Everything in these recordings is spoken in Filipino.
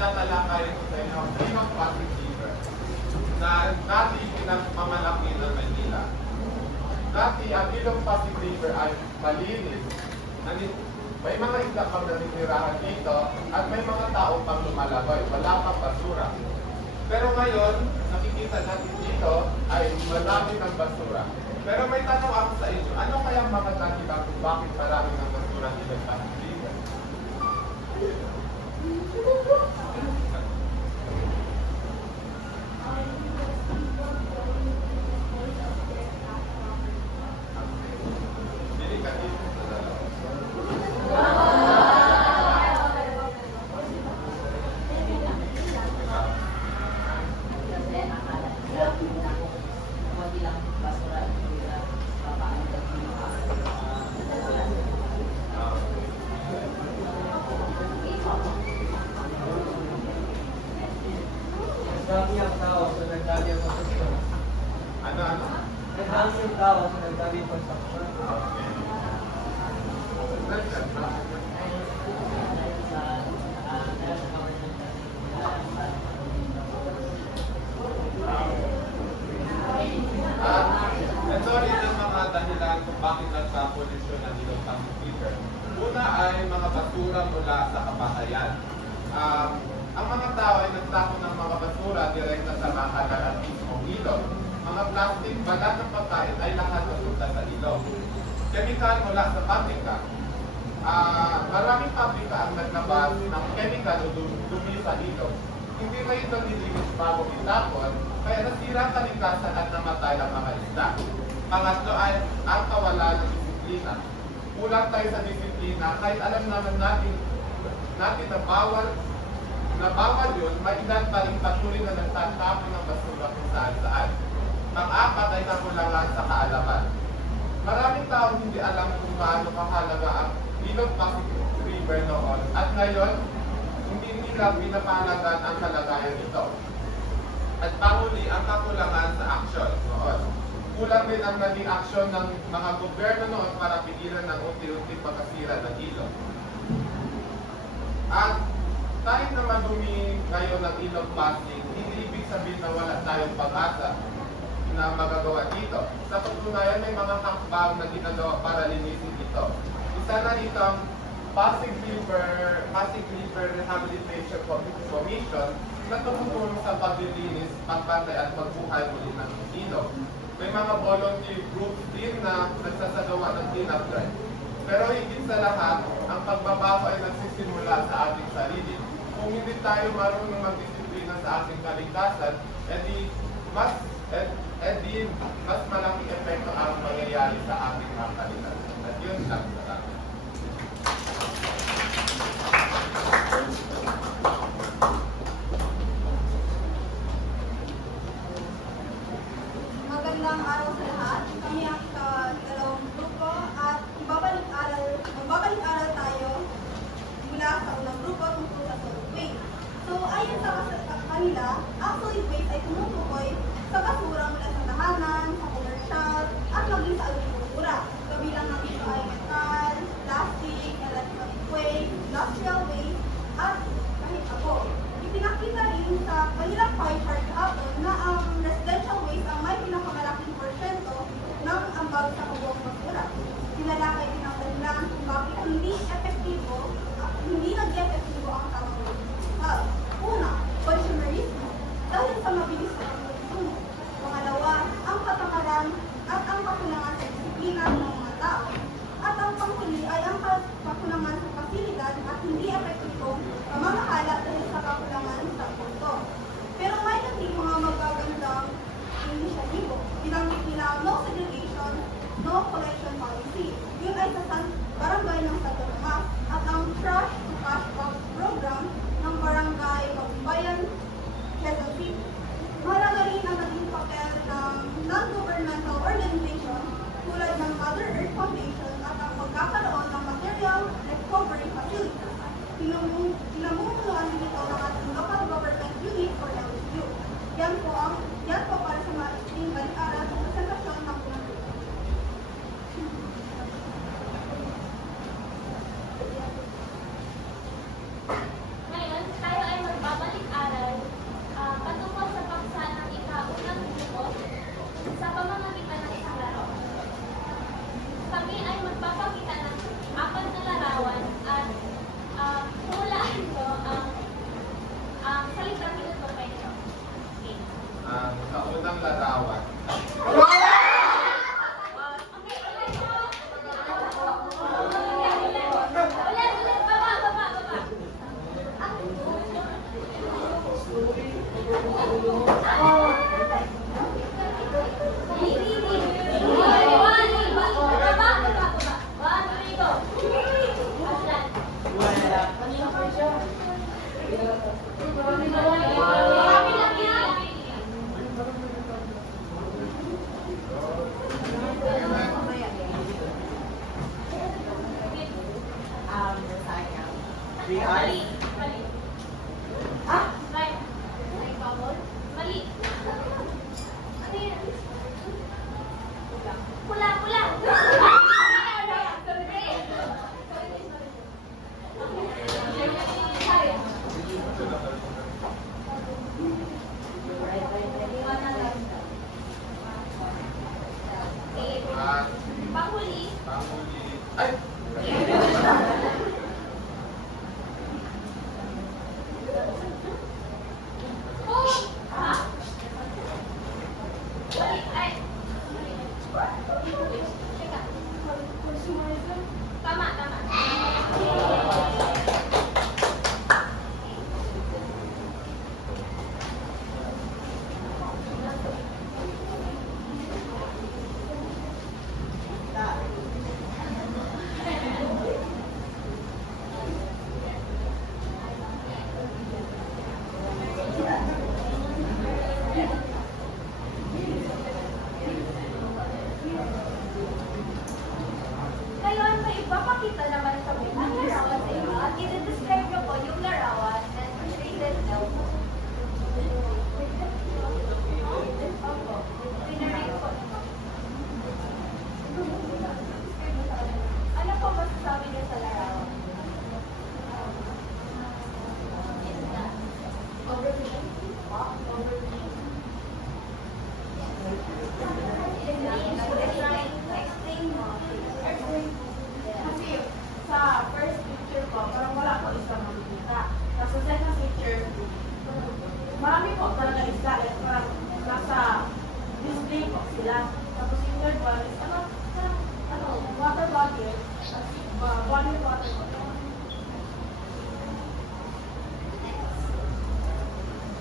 tatalakayin ko sa inyo ang Clean Pasig River na dati pinagmamalaki ng Manila. Dati ang Ilong Pasig River ay malinis. May mga isla pang naninirahan dito at may mga tao pang lumalabay. Wala pang basura. Pero ngayon, nakikita natin dito ay marami ng basura. Pero may tanong ako sa inyo, ano kaya mga dahilan kung bakit marami ng basura dito sa Pasig River? Nagdami ang tao sa nagdami ang construction. Ano? Nagdami ang tao sa nagdami ang construction. Ito rin ang mga dahilan kung bakit nagka-pollution ang Ilong Pasig River. Una ay mga basura mula sa kabahayan. Ang mga tao ay nagtapon ng mga basura direkta sa makanan at mismong ilog. Mga plastic, balat ng pagkain ay lahat napunta sa ilog. Chemical mula sa pabrika. Maraming pabrika ang naglabas ng chemical o dumi sa ilog. Hindi na ito nilinis bago itapon, kaya nasira kalikasan at namatay ang mga isda. Pangatlo ay ang kawalan ng disiplina. Kulang tayo sa disiplina kahit alam naman natin na bawal yun, may ilan pa rin patuloy na nagtatapon ng basura kung saan-saan. Pang-apat ay kakulangan sa kaalaman. Maraming tao hindi alam kung paano kahalaga ang Ilong Pasig River noon. At ngayon, hindi nila pinapahalagan ang kalagayan nito. At panghuli, ang kakulangan sa aksyon noon. Kulang din ang naging aksyon ng mga gobyerno noon para pigilan ng unti-unti pagkasira ng ilog. At kahit na madumi ngayon ng Ilong Pasig, hindi ibig sabihin na wala tayong pag-asa na magagawa dito. Sa patunayan, may mga hakbang na ginagawa para linisin ito. Isa na rito ang Pasig River Rehabilitation Commission na tumutulong sa paglilinis, pagbantay at pagbuhay muli ng ilog. May mga volunteer groups din na nagsasagawa ng clean-up drive. Pero higit sa lahat, ang pagbabago ay nagsisimula sa ating sarili. Kung hindi tayo marunong magdisiplina sa ating kalikasan, edi mas malaking epekto ang mangyayari sa ating mga kalikasan. At yun lang sa akin. Magandang araw sa lahat. Kami ang dalawang grupo at magbabalik-aral tayo mula sa unang grupo tungkol sa solid waste. So, ayon sa kanila, ang solid waste ay tumutukoy sa basura mula sa tahanan, sa komersyal, at maging sa agrikultura. Kabilang ng ito ay metal, plastic, electronic waste, industrial waste, at kahit ako. Ipinakita rin sa kanilang pie chart kahapon na ang residential waste ang may pinakamalaking porsyento ng ambag sa kabuang basura. Sinalakay din ang dahilan kung bakit hindi nag-epektibo ang tamang waste. Una, consumerismo. Dahil sa mabilis na konsumo. Pangalawa, ang katamaran at ang kakulangan sa disiplina ng mga tao. At ang panghuli ay ang kakulangan sa pasilidad at hindi epektibo pamamahala dahil sa kakulangan sa pondo. Pero may naging mga magagandang inisyatibo. Binanggit nila no segregation, no collection policy. Yun ay sa barangay ng Santo Tomas at ang trash to cash box program ng barangay Bagumbayan, Quezon City. Mahalaga rin ang naging papel ng non-governmental organization tulad ng Mother Earth Foundation at ang pagkakaroon ng material recovery facilities. Pinamumunuan din ito ng ating local government unit or LGU. Yan po para sa maraming balik-aral sa presentasyon ng unang grupo. Ngayon, tayo ay magbabalik Three eyes. Panghuli. Ay! Ngayon, may ipapakita naman kami ang larawan sa inyo at i-describe niyo po yung larawan and rated L. Opo, pinarate po. Ano po masasabi niyo sa larawan? Overview? Overview. Explain mo. Kasi sa first picture po, parang wala po isang makikita. Tapos sa second picture, marami po talaga isda. Parang nasa display po sila. Tapos yung third one is water bottle. Bottle water bottle.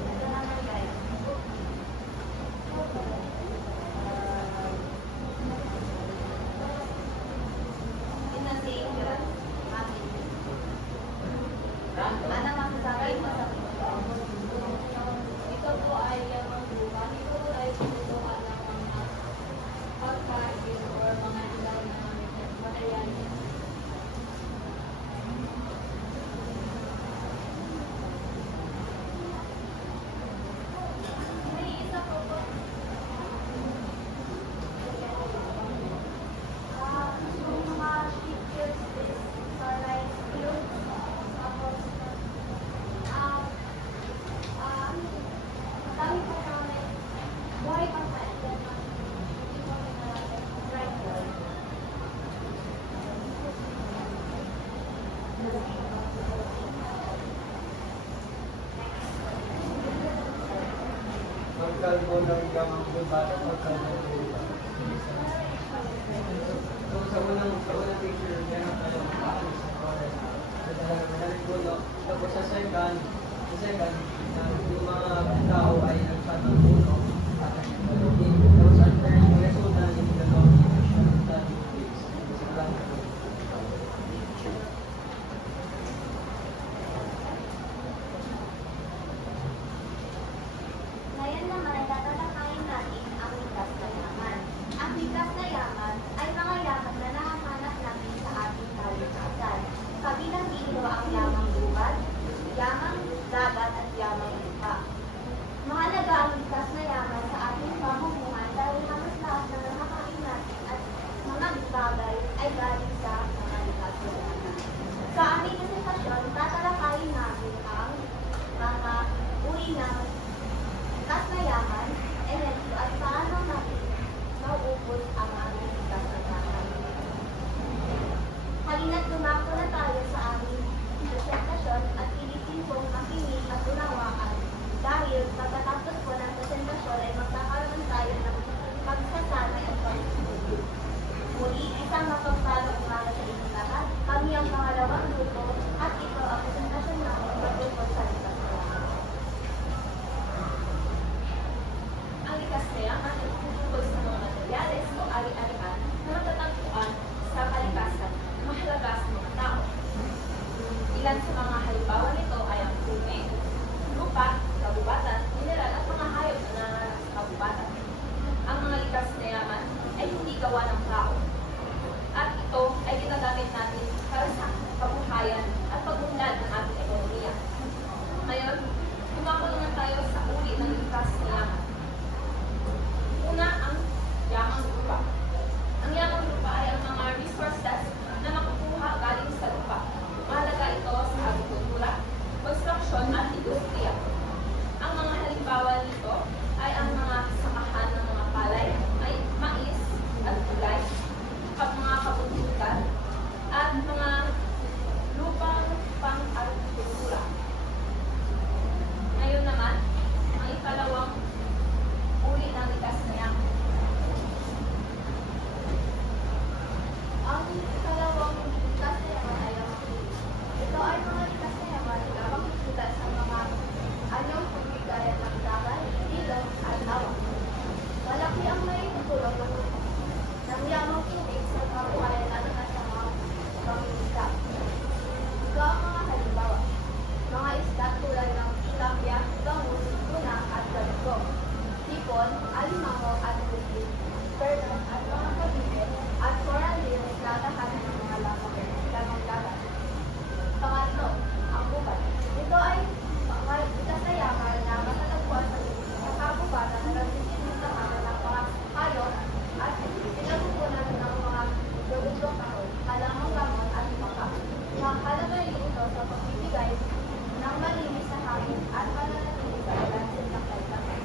Ito naman guys. Ano masasabi mo sa ito po ay yung buka. Ito po ay sinusukan ng mga pagkain or mga ilaw na materialis. May isa po po. Yung mga pictures are like clothes. Tapos, dami po namin white ang red. Hindi po namin bright white. Magkalbo ng gamang bata, magkalbo ng bata. So, sa unang picture, meron tayong akin sa forest. So, madaling puno. Tapos sa second, na yung mga tao ay nagsan ng puno. At tapos ang third, yung resulta yung dalawang picture ng study phase. Sa lang po. Ngayon naman, tatalakayin natin ang likas na yaman. Ang likas na yaman ay mga yaman na nahahanap natin sa ating kalikasan. Kabilang dito ang yamang lubat, yamang dagat at yamang lupa. Mahalaga ang likas na yaman sa ating pamumuhay dahil halos lahat ng nakakain natin at mga bagay ay galing sa mga likas na yaman. Sa aming presentasyon, tatalakayin natin ang mga uri ng likas na yaman, energy at paano natin mauubos ang aming likas na yaman. Halina't dumako na tayo sa aming presentasyon at ilisin pong makinig at unawaan dahil pagkatapos po ng presentasyon ay magkakaroon tayo ng pagsasanay at pagsusunod. Muli, isang mapagpalang umaga sa inyong lahat. Kami ang pangalawang grupo at ito ang presentasyon namin patungkol sa likas na yaman. likas na yaman ay tungkol sa mga materyales o ari-arian na matatagpuan sa kalikasan na mahalaga sa mga tao. Ilan sa mga halimbawa nito ay ang tubig, lupa, kabubatan, mineral at mga hayop na nanganganak sa kabubatan. Ang mga likas na yaman ay hindi gawa ng tao. At ito ay ginagamit natin para sa kabuhayan at pag-unlad ng ating ekonomiya. Ngayon, kumakulungan tayo sa uri ng likas na yaman. Una, ang yamang lupa. Ang yamang lupa ay ang mga resources na makukuha galing sa lupa. Mahalaga ito sa agrikultura, konstruksyon at industriya. Ang mga halimbawa nito ay ang mga sakahan ng mga palay, mais at gulay, mga kabundukan, at mga lupang pang-agrikultura. Ngayon naman, ang ikalawang uri ng likas na yaman. Ang ikalawang likas na yaman ay ang tubig. Ito ay mga likas na yaman na makikita sa mga anyong tubig gaya ng dagat, ilog, at lawa. Malaki ang may tutulong ng yamang tubig sa kabuhayan lalo na sa mga pangingisda. Ito ang mga halimbawa. Mga isda tulad ng tilapia, bangus, tuna at galunggong, hipon, alimango at busit, pernos at mga kabibig at coral reefs na tahanan ng mga lamang dagat. Pangatlo, ang bukal. Ito ay mga likas na yaman na matatagpuan sa kabubatan na nagsisilbi sa kanan ng mga hayop at pinapupunan ng mga produktong kahoy, halamang gamot at baka. Nakalagay ito sa pagbibigay ng malinis na hangin at pananatili sa balansin ng kalikasan.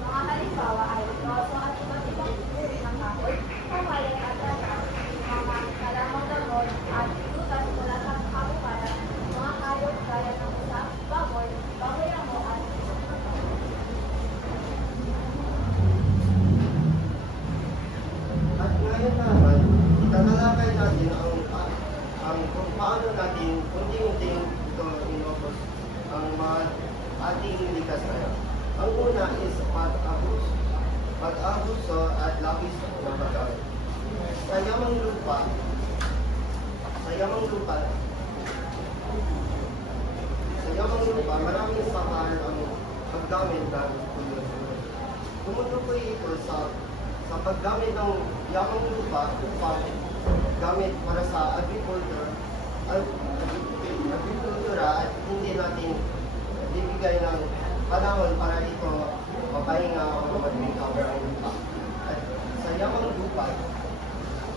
Mga halimbawa ay troso at iba't ibang uri ng kahoy, kawayan at dagat, mga halamang gamot at lutas mula sa kabukatan, mga hayop gaya ng usap, baboy, baboy-amo at At ngayon naman, tatalakay natin ang kung paano natin unti-unting ito inubos ang mga ating likas na yan. Ang una is pag-abuso at labis na pagkain. Sa yamang lupa, maraming sakahan ang paggamit ng kulay. Tumutukoy ito sa paggamit ng yamang lupa upang gamit para sa agricultura at hindi natin bibigay ng panahon para ito mapahinga o mag-recover ang lupa. At sa yamang lupa,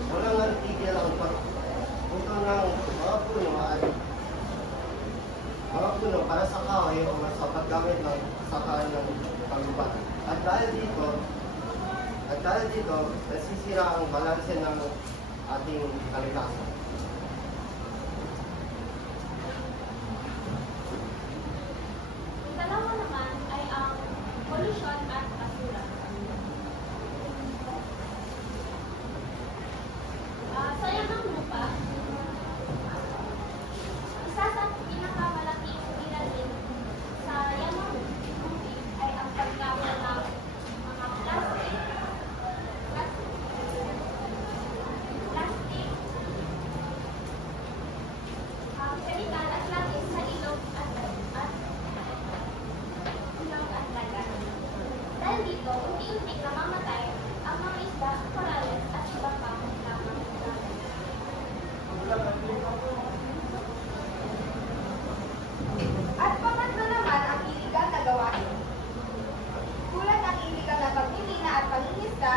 walang natigil ang pagputo ng mga puno para sa kahoy o sa paggamit ng sakahan ng panglupa. At dahil dito, nasisira ang balanse ng ating kalikasan. Ang dalawa naman ay ang pollution at basura. Sa yamang lupa, isa sa pinakamalaking ilalim sa yamang tubig ay ang pagkawal ng mga plastic, chemical at plastic sa ilog at dagat. Dahil dito, unti-unting namamatay ang mga isda, korales at iba pang lamang dagat. At pangatlo naman ang iligal na gawain. Tulad ng iligal na pagmimina at pangingisda,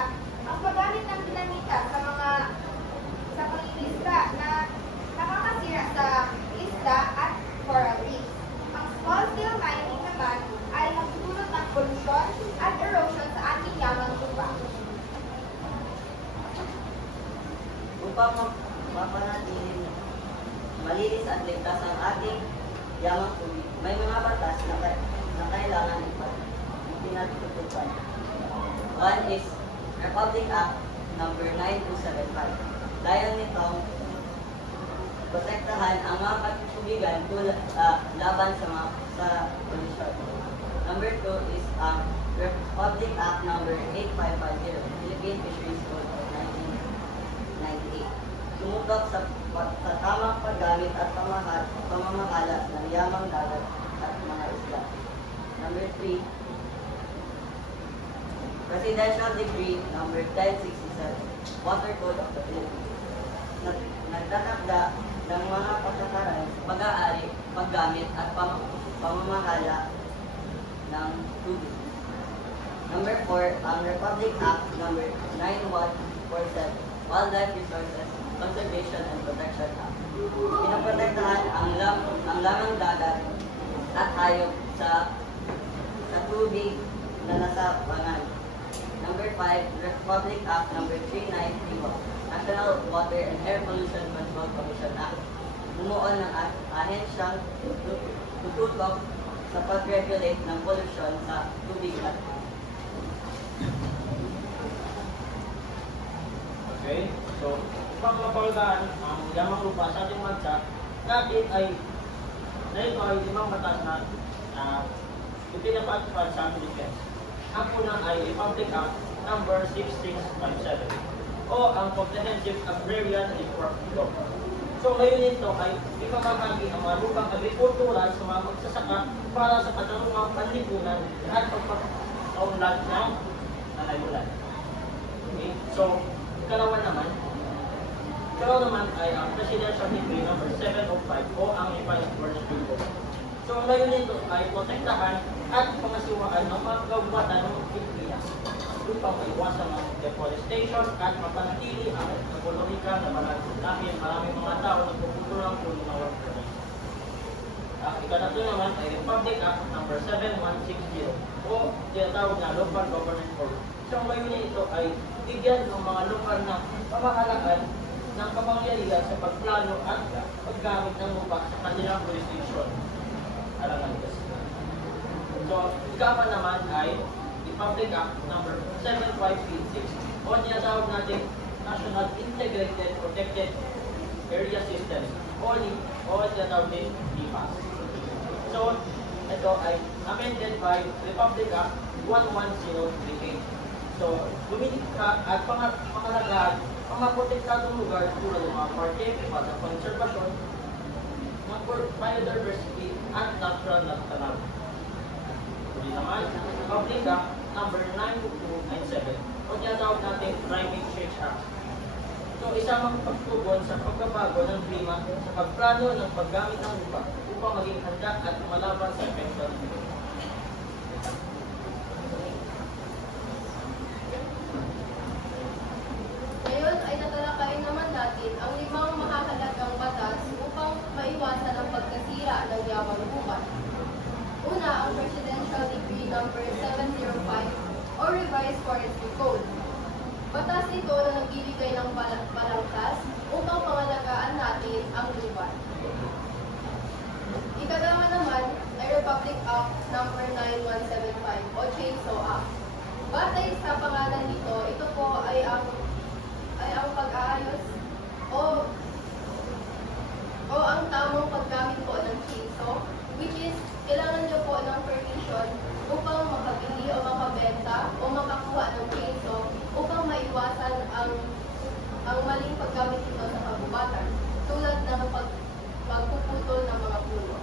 ang paggamit ng dinamita sa pangingisda na nakakasira sa isda at coral reefs. Ang small-scale mining naman ay magdudulot ng pollution at erosion sa ating yamang lupa. Upang mapanatiling malinis at ligtas ang ating yamang tubig, may mga batas na kailangan pinatutupan. One is Republic Act number 9275. Dahil nitong protektahan ang mga katubigan laban sa pollution. Number 2 is Republic Act Number 8550, Philippine Fisheries Code of 1998. Sumugat sa tamang paggamit at pamamahala ng yamang dagat at mga isla. Number 3, Presidential Decree Number 1067, Water Code of the Philippines. Nagtatakda ng mga patakaran, pag-aari, paggamit at pamamahala ng tubig. Number 4, ang Republic Act Number 9147, Wildlife Resources Conservation and Protection Act. Pinoprotektahan ang lamang dagat at hayop sa tubig na nasa pangan. Number 5, Republic Act Number 3931, National Water and Air Pollution Control Commission Act. Bumuo ng ahensyang tututok sa pag-regulate ng pollution sa tubig at Okay? So, upang mapagdaan ang yamang lupa sa ating bansa, natin ay na ito ay 5 batas na ipinapatupad sa ating defense. Ang una ay Republic Act Number 6657 o ang Comprehensive Agrarian Reform Law. So ngayon nito ay ipamahagi ang mga lupang agrikultural sa mga magsasaka para sa katarungang panlipunan at pagpapaunlad ng nanayulan. Okay? So, ikalawa naman ay ang Presidential Decree Number 705 o ang Revised Forestry Code. So ngayon nito ay protektahan at pangasiwaan ng mga kagubatan ng Pilipinas upang maiwasan ang deforestation at mapanatili ang ekonomika na balanse dahil maraming mga tao nagpuputol ng puno ng walang permit. Ang ikatlo naman ay Republic Act Number 7160 o tinatawag na Local Government Code. So ngayon ito ay bigyan ng mga lokal na pamahalaan ng kapangyarihan sa pagplano at paggamit ng lupa sa kanilang jurisdiction. Alangan kasi. So, ikapat naman ay Republic Act Number 7586 o tinatawag natin National Integrated Protected Area System o tinatawag din NIPAS. So, ito ay amended by Republic Act 11038. So, lumilikha at pangalagahan ang mga protektadong lugar tulad ng mga parke, para konserbasyon, ng biodiversity at natural na tanawin. Uli naman, Republic Act Number 9297 o tinatawag natin Climate Change Act. So, isang pagtugon sa pagbabago ng klima sa pagplano ng paggamit ng lupa upang maging handa at malaban sa epekto ng ito. Ngayon ay tatalakayin naman natin ang 5 mahahalagang batas upang maiwasan ang pagkasira ng yamang lupa. Una, ang Presidential Decree Number 705 o Revised Forestry Code. Batas ito na nagbibigay ng balangkas upang pangalagaan natin ang lupa. Ikalawa naman ay Republic Act Number 9175 o Chainsaw Act. Batay sa pangalan nito, ito po ay ang pag-aayos o ang tamang paggamit po ng chainsaw, which is kailangan nyo po ng permission upang makabili o makabenta o makakuha ng chainsaw upang maiwasan ang maling paggamit nito sa kagubatan, tulad ng pagpuputol ng mga puno.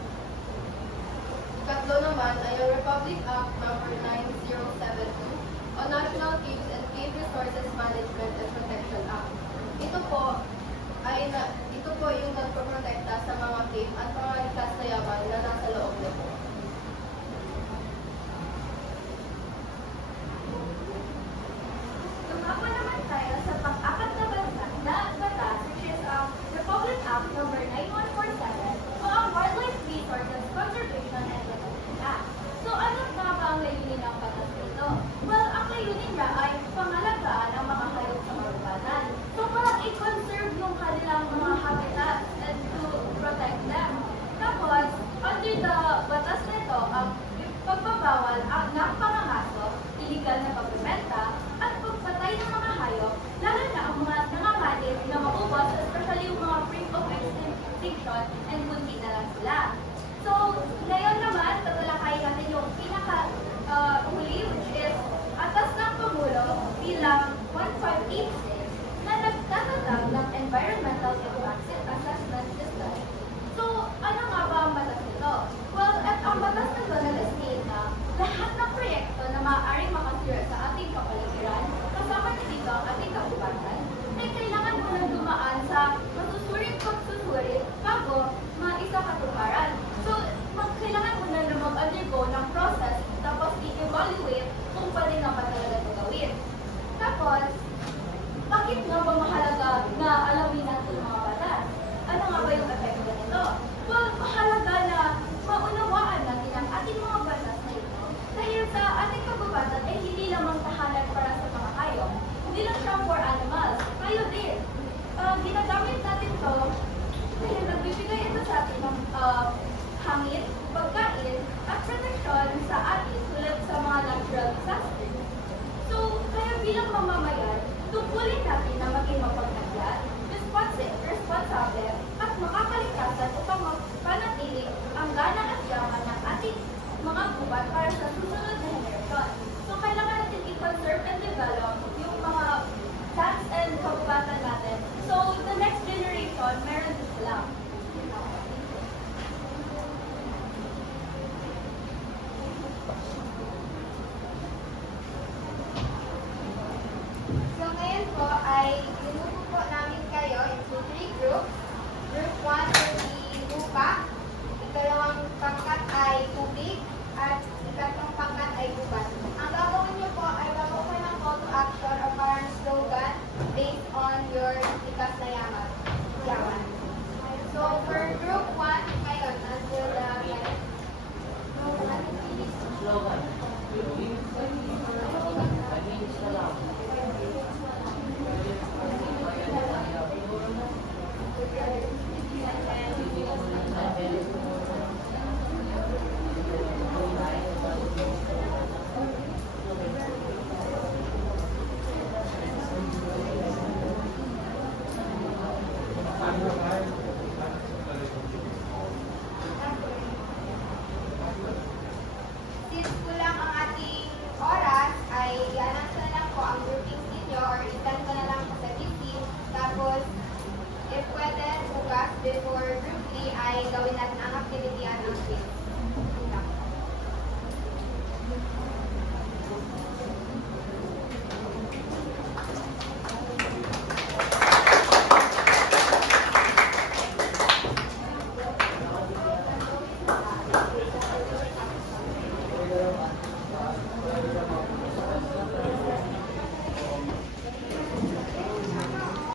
Ikatlo naman ay ang Republic Act Number 9072 o National Caves and Cave Resources Management and Protection Act. Ito po yung nagpoprotekta sa mga cave at mga likas na yaman na nasa loob nito. Tumama naman tayo sa pang-apat na batas, which is ang Republic Act Number 9147 o ang Wildlife Resources Conservation and Protection Act. So ano nga ba ang layunin ng batas nito? Well, ang layunin niya ay pangalagaan ang mga hayop sa marubatan. So parang i-conserve yung kanilang mga habitat and to protect them. Tapos, under the batas hindi lang siya for animals, tayo din. Ginagamit natin to dahil nagbibigay ito sa atin ng hangin, pagkain, at proteksyon sa atin tulad sa mga natural disasters. So, kaya bilang mamamayan, tungkulin natin na maging mapagtatyan, responsable, at makakaligtasan upang mapanatili ang gana at yaman ng ating mga gubat para sa susunod na henerasyon. So, kailangan natin i-conserve and develop yung mga lands and kagubatan natin. So, the next generation, meron din sila. So ngayon po ay ginupo po namin kayo into 3 groups. Group 1 will be lupa, ikalawang pangkat ay tubig, at ikatlong pangkat ay gubat. Ang gagawin niyo po ay gagawin ko ng call to action o parang slogan based on your likas na yaman. So for group 1, ngayon, until the Slogan. Since kulang ang ating oras, ay i-announce na lang po ang groupings ninyo or i-send ko na lang po sa GC. Tapos, if pwede, bukas, before group 3, ay gawin natin ang activity at ang quiz. Yun lang.